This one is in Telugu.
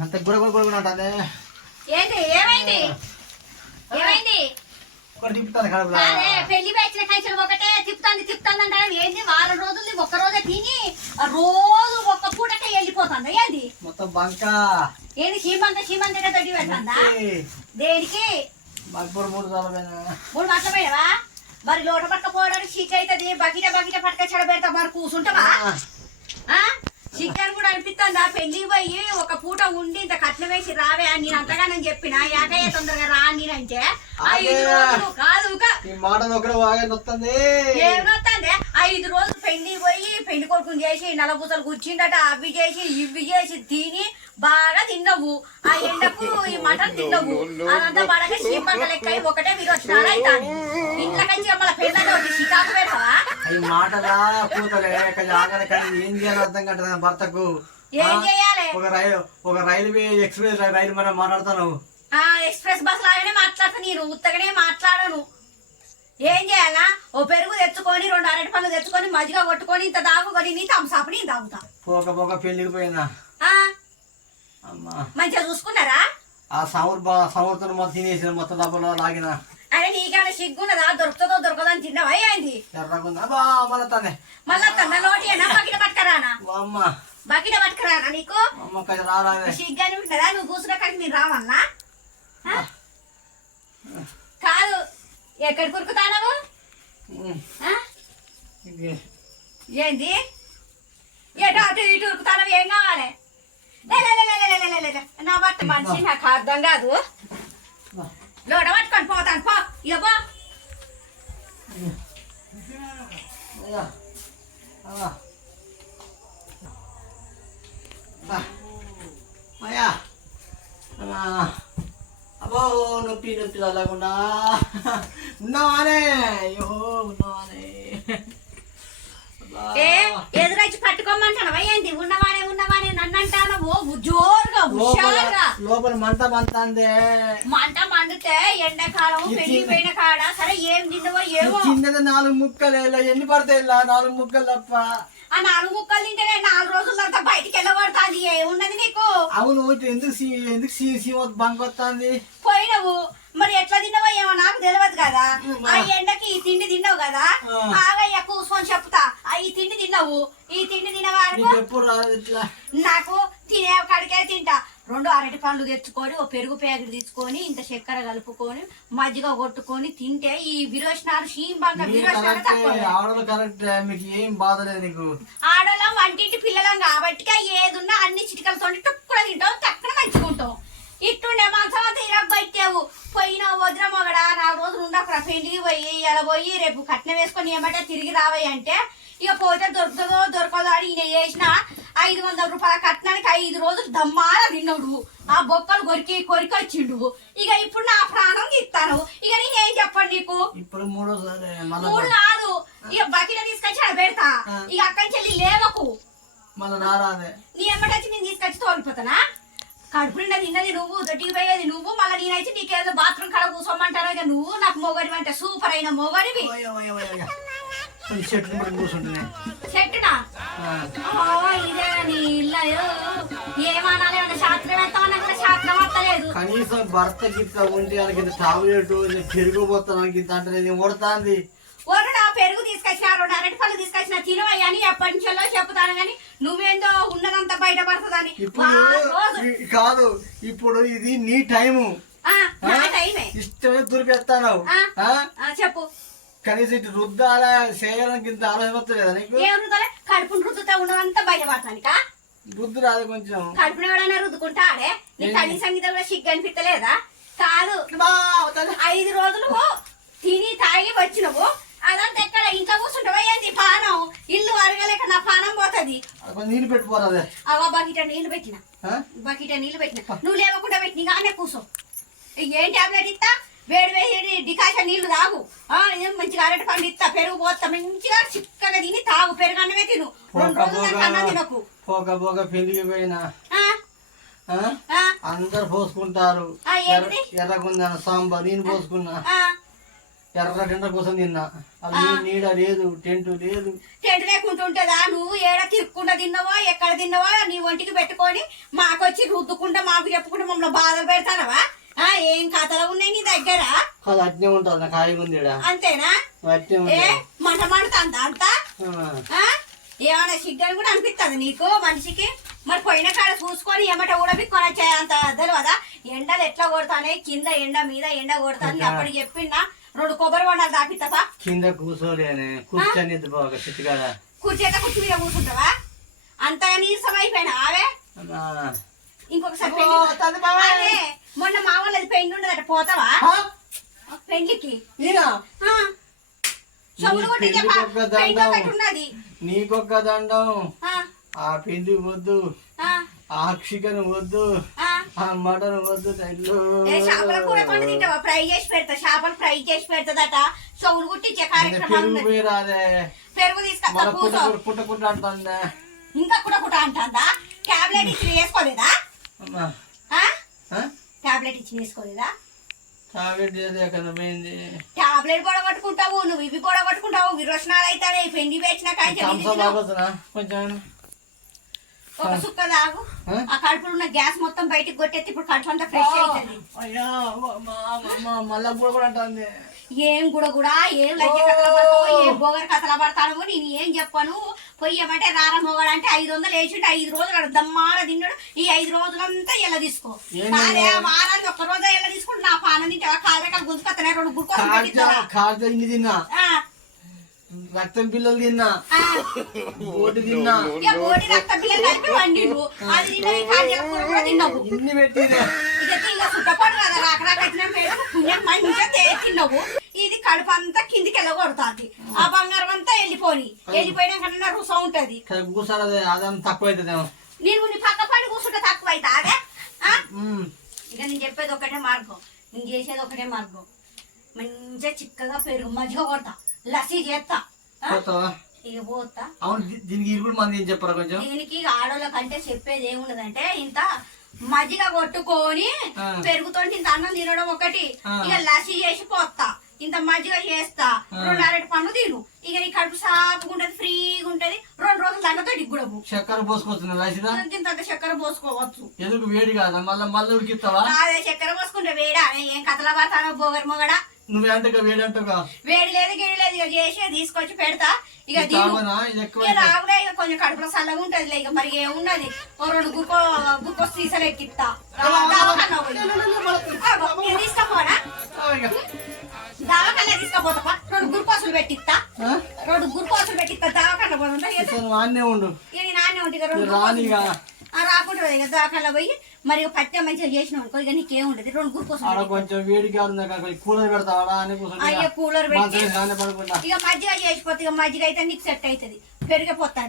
అంత గుడ అంటే ఏంటి ఏమైంది ఏమైంది అదే పెళ్లి వచ్చిన కైసలు ఒకటే తిప్పుతాంది అంటే ఏంది వారం రోజులు ఒక్క రోజే తిని రోజు ఒక్క పూటకే వెళ్ళిపోతుంది ఏంది మొత్తం బంక ఏంది చీమంత తొట్టి పెడతాందా దేనికి మూడు బట్టలు పోయావా మరి లోట పట్టకపోవడానికి సిగ్గు అవుతుంది బకిట పట్టక చెడ పెడతా మరి కూర్చుంటావా సిగ్గాను కూడా అనిపిస్తుందా పెళ్లికి పోయి ఒక పూట ఉండి ఇంత కట్నం వేసి రావే అని నేను అంతగానే చెప్పిన యాకయ్య తొందరగా రా అంటే 5 రోజులు కాదు ఏమొస్తుంది 5 రోజులు పెళ్లికి పోయి పెళ్లి కొడుకుని చేసి నలబూతలు కూర్చిండట అవి చేసి ఇవి చేసి తిని బాగా తిన్నావు ఆ ఎండకు ఈ మటన్ తిన్నావు అదంతా బాగా చీపంక లెక్క ఒకటే మీరు వచ్చినారా అవుతాను ఇంట్లోకి మళ్ళీ పెళ్ళగా వచ్చి చికాకు పెడతావా ఏం చేయాలి అర్థం కట్టదా భర్తకు ఏం చేయాలి ఒక రైల్వే ఎక్స్ప్రెస్ రైలు మనం మాట్లాడతాను ఎక్స్ప్రెస్ బస్ లాగానే మాట్లాడతా నేను ఉత్తగానే మాట్లాడను ఏం చేయాలా ఓ పెరుగు తెచ్చుకొని 2 అరటి పళ్ళు తెచ్చుకొని మజ్జిగ కొట్టుకొని ఇంత దాగుకొని నీ తమసాపు నేను తాగుతా పోక పెళ్లికి పోయినా మంచిగా చూసుకున్నారా ఆ సముద్రం మొత్తం తినేసిన మొత్తం డబ్బులో లాగిన అరే నీకేమైనా సిగ్గున్నదా దొరకదో అని తిన్నావా ఏంది మళ్ళా తన నోటి బకిట పట్టుకరానా బకిట పట్టుకరానా నీకు సిగ్గాని ఉంటుందా నువ్వు కూర్చున్న కాడికి నేను రావన్నా కాదు ఎక్కడ కురుకుతానవు ఏంది ఎటు అటు ఇటు ఉరుకుతానవు ఏం కావాలి నా భర్త మనిషి నాకు అర్థం కాదు లోడ పట్టుకొని పోతాను పో ఇక అబ్బో నొప్పి తగ్గకుండా ఉన్నావానే ఉన్నావానే ఎదురొచ్చి పట్టుకోమంటాను ఏంటి ఉన్నవానే నన్ను అంటాను జోరుగా హుషారుగా లోపల మంట మండితే ఎండాకాలం పెళ్లిపోయిన కాడ సరే ఏం తిన్నవో ఏమో చిన్నది 4 ముక్కలు ఎన్ని పడతాయి 4 ముక్కలు తప్ప ఆ 4 ముక్కలు తింటేనే 4 రోజులంతా బయటికి వెళ్ళబడుతుంది ఏమున్నది నీకు అవును ఎందుకు బంక్ వస్తుంది పోయినవు మరి ఎట్లా తిన్నావో ఏమో నాకు తెలియదు కదా ఆ ఎండకి ఈ తిండి తిన్నావు కదా ఆగయ్య కూర్చొని చెప్తా ఈ తిండి తిన్నావు ఈ తిండి తినవారు నాకు తినే కాడికే తింటా 2 అరటి పండ్లు తెచ్చుకొని ఓ పెరుగు ప్యాకెట్ తీసుకొని ఇంత చక్కెర కలుపుకొని మజ్జిగ కొట్టుకొని తింటే ఈ విరోచనాలు ఆడలం వంటింటి పిల్లలం కాబట్టి ఏదున్నా అన్ని చిటికలతో టుక్కున తింటాం తక్కువ మంచిగా ఉంటాం ఇట్టుండే మాంసం అంతా ఇరగొట్టావు పోయిన వద్ర మొగడా 4 రోజులు ఉండకురా పెళ్లికి పోయి ఇలా పోయి రేపు కట్నం వేసుకొని ఏమంటే తిరిగి రావయ్య అంటే ఇక పోతే దొరకదో అని ఈయన చేసిన 500 రూపాయల కట్నానికి 5 రోజులు దమ్మాల తిన్నాడు ఆ బొక్కలు కొరికి వచ్చిండు ఇక ఇప్పుడు నా ప్రాణం ఇస్తాను ఇక నేనేం చెప్పండి నీకు ఇప్పుడు 3 కాదు ఇక బకిట తీసుకొచ్చి అక్కడ పెడతా ఇక అక్కడి నుంచి లేవకు నీ ఎమ్మటొచ్చి నేను తీసుకొచ్చి తోలిపోతానా కడుపు నిండా తిన్నది నువ్వు దొడ్డికి పోయేది నువ్వు మళ్ళీ నేనైతే నీకేదో బాత్రూమ్ కడ కూర్చోమంటారు ఇక నువ్వు నాకు మొగడివి అంటే సూపర్ అయిన మొగడివి చెట్టునా ఇదే నీ ఇల్లు ఏమనాలి శాస్త్రం ఎత్తామన్నా కూడా శాస్త్రం వస్తలేదు కనీసం భర్త గిట్లా ఉంటే టాబ్లెట్ పెరిగిపోతానికి అంటే కొడుతుంది వరుడు పెరుగు తీసుకొచ్చిన 2 అరటి పళ్ళు తీసుకొచ్చిన తినవయ్యా అని ఎప్పటి నుంచో చెప్తాను కానీ నువ్వేందో ఉన్నదంతా బయటపడుతుందని కాదు ఇప్పుడు ఇది నీ టైము ఇష్టమే దురిపెత్తాను చెప్పు కనీసం ఇటు రుద్దాలా చేయడానికి ఇంత ఆలోచన వస్తలేదా నీకు ఏం రుద్దాలే కడుపును రుద్దుతా ఉన్నదంతా బయటపడతానిక రుద్దు రాదు కొంచెం కడుపుని ఎవడైనా రుద్దుకుంటా ఆడే నీ తల్లి సంగీతంలో సిగ్గు అనిపించలేదా కాదు 5 రోజులు తిని తాగి వచ్చినవు అదంతా ఎక్కడ ఇంట్లో కూర్చుంటావా ఏంది పానం ఇల్లు అరగలేక నా పానం పోతుంది నీళ్ళు పెట్టుకోరాదే అవా బకెట నీళ్ళు పెట్టిన నువ్వు లేవకుండా పెట్టిన కానీ కూర్చో ఏం టాబ్లెట్ ఇస్తా వేడి డికాషన్ నీళ్లు తాగు మంచిగా అరటి పండు ఇస్తా పెరుగు పోస్తా మంచిగా చిక్కగా తిని తాగు పెరుగు అన్నమే తిను 2 రోజులు అన్నం తినకు పోక పెళ్లికి పోయినా అందరు పోసుకుంటారు ఎర్రగుందా సాంబార్ నేను పోసుకున్నా ఎర్ర టెంట కోసం తిన్నా నీడ లేదు టెంట్ లేదు టెంట్ లేకుంటుంటదా నువ్వు ఏడ తిరుక్కుంటా తిన్నావో ఎక్కడ తిన్నావా నీ ఒంటికి పెట్టుకొని మాకొచ్చి రుద్దుకుంటా మాకు చెప్పుకుంటా మమ్మల్ని బాధలు పెడతానవా ఏం కథలు ఉన్నాయి నీ దగ్గర అట్నే ఉంటుంది కాయ ఉంది అంతేనా ఏ మంట మండుతుందా అంతా ఏమైనా సిగ్నల్ కూడా అనిపిస్తుంది నీకు మనిషికి మరి పోయిన కాడ చూసుకొని ఏమంట ఊడబిక్కొని వచ్చే అంత తెలియదా ఎండలు ఎట్లా కొడతానే కింద ఎండ మీద ఎండ కొడతాను అప్పటికి చెప్పిందా 2 కొబ్బరి బొండాలు దాపిస్తావా కింద కూర్చోలేనే కూర్చొని కూర్చేత కుర్చీ మీద కూర్చుంటావా అంతగా నీరసం అయిపోయినా అవే ఇంకొకసారి మొన్న మా వాళ్ళది పెళ్లి ఉండదట పోతావా పెళ్లికి నీకొక్క దండం ఆ పిండి వద్దు ఆ చికెన్ వద్దు ఆ మటన్ వద్దు చేపల కూర కొండ తింటావా ఫ్రై చేసి పెడతా చేపలు ఫ్రై చేసి పెడతాదట చెవులు కుట్టించే కార్యక్రమం పెరుగు తీసుకొస్తా పుట్ట అంటుందా ఇంకా కుట అంటుందా టాబ్లెట్ ఇచ్చి వేసుకోలేదా టాబ్లెట్ ఇచ్చి వేసుకోలేదా టాబ్లెట్ పొడగొట్టుకుంటావు నువ్వు ఇవి పొడగొట్టుకుంటావు విరోచనాలు అవుతాయి పెండి వేసిన ఒక సుక్క తాగు ఆ కడుపులో ఉన్న గ్యాస్ మొత్తం బయటికి కొట్టేసి ఇప్పుడు కడుపు అంతా ఫ్రెష్ అవుతుంది ఏం కూడా ఏం లజ్జ కథలు పడతావు ఏం బోగర్ కథలు పడతాను నేను ఏం చెప్పను పొయ్యమంటే రారా మొగడంటే 500 వేసిండు 5 రోజులు దమ్మార తిన్నాడు ఈ 5 రోజులంతా ఇలా తీసుకో వారానికి 1 రోజు ఇలా తీసుకుంటు నా పానం తింటే కాలరకాలు గుంజుకొస్తాయి 2 గుర్తుకొస్తా రక్తం పిల్లలు తిన్నా బోటి తిన్నా బోటి రక్తం పిల్లలు కలిపి వండిండు అది తిన్నావు ఇన్ని పెట్టినా సుఖపడు కదా రాకరాకైనా పుణ్యం మంచిగా తిన్నావు ఇది కడుపు అంతా కిందికి వెళ్ళగొడుతుంది ఆ బంగారం అంతా వెళ్ళిపోయినాక రుసం ఉంటది తక్కువ అవుతుందేమో నేను నీ పక్క పని కూర్చుంటే తక్కువ అవుతా అదే ఇక నేను చెప్పేది ఒకటే మార్గం నేను చేసేది ఒకటే మార్గం మంచిగా చిక్కగా పెరుగు మజ్జిగ కొడతా లస్సీ చేస్తా ఇక పోతా దీనికి ఆడోళ్ళ కంటే చెప్పేది ఏముండదంటే ఇంత మజ్జిగ కొట్టుకొని పెరుగుతో ఇంత అన్నం తినడం ఒకటి ఇక లస్సీ చేసి పోతా ఇంత మజ్జిగ చేస్తా 2 అరటి పండు తిను ఇక నీ కడుపు సాపుగా ఉంటది ఫ్రీగా ఉంటది 2 రోజులు దండతో దిగ్గుడవు చక్కెర పోసుకోవచ్చు ఇంత చక్కెర పోసుకోవచ్చు ఎందుకు వేడి కాదా మళ్ళీ ఉడికిస్తావా అదే చక్కెర పోసుకుంటే వేడా ఏం కథల పడతానో బోగర్ మొగడా నువ్వే అంటే వేడి అంటావుగా వేడి లేదు గిడి లేదు ఇక చేసి తీసుకొచ్చి పెడతా ఇక రావులే ఇక కొంచెం కడుపులో చల్లగా ఉంటది ఇక మరి ఏమున్నది 2 గుక్కొస్ తీసలు ఎక్కిస్తా తీసుకోపోనా దావకన్నా తీసుకోపోతా 2 గురుకోసులు పెట్టిస్తా 2 గురుకోసులు పెట్టిస్తా దావకన్నా పోతుంటా నాన్నే ఉండు ఇక నాన్నే ఉంటే 2 రాకుండా ఇక దావకన్నా పోయి మరి పచ్చ మంచిగా చేసిన అనుకో ఇక నీకేముంటది 2 గురుకోసులు కొంచెం వేడిగా కూలర్ పెడతావా అయ్యో కూలర్ పెట్టి ఇక మజ్జిగ చేసిపోతే ఇక మజ్జిగ అయితే నీకు సెట్ అవుతుంది పెరిగిపోతా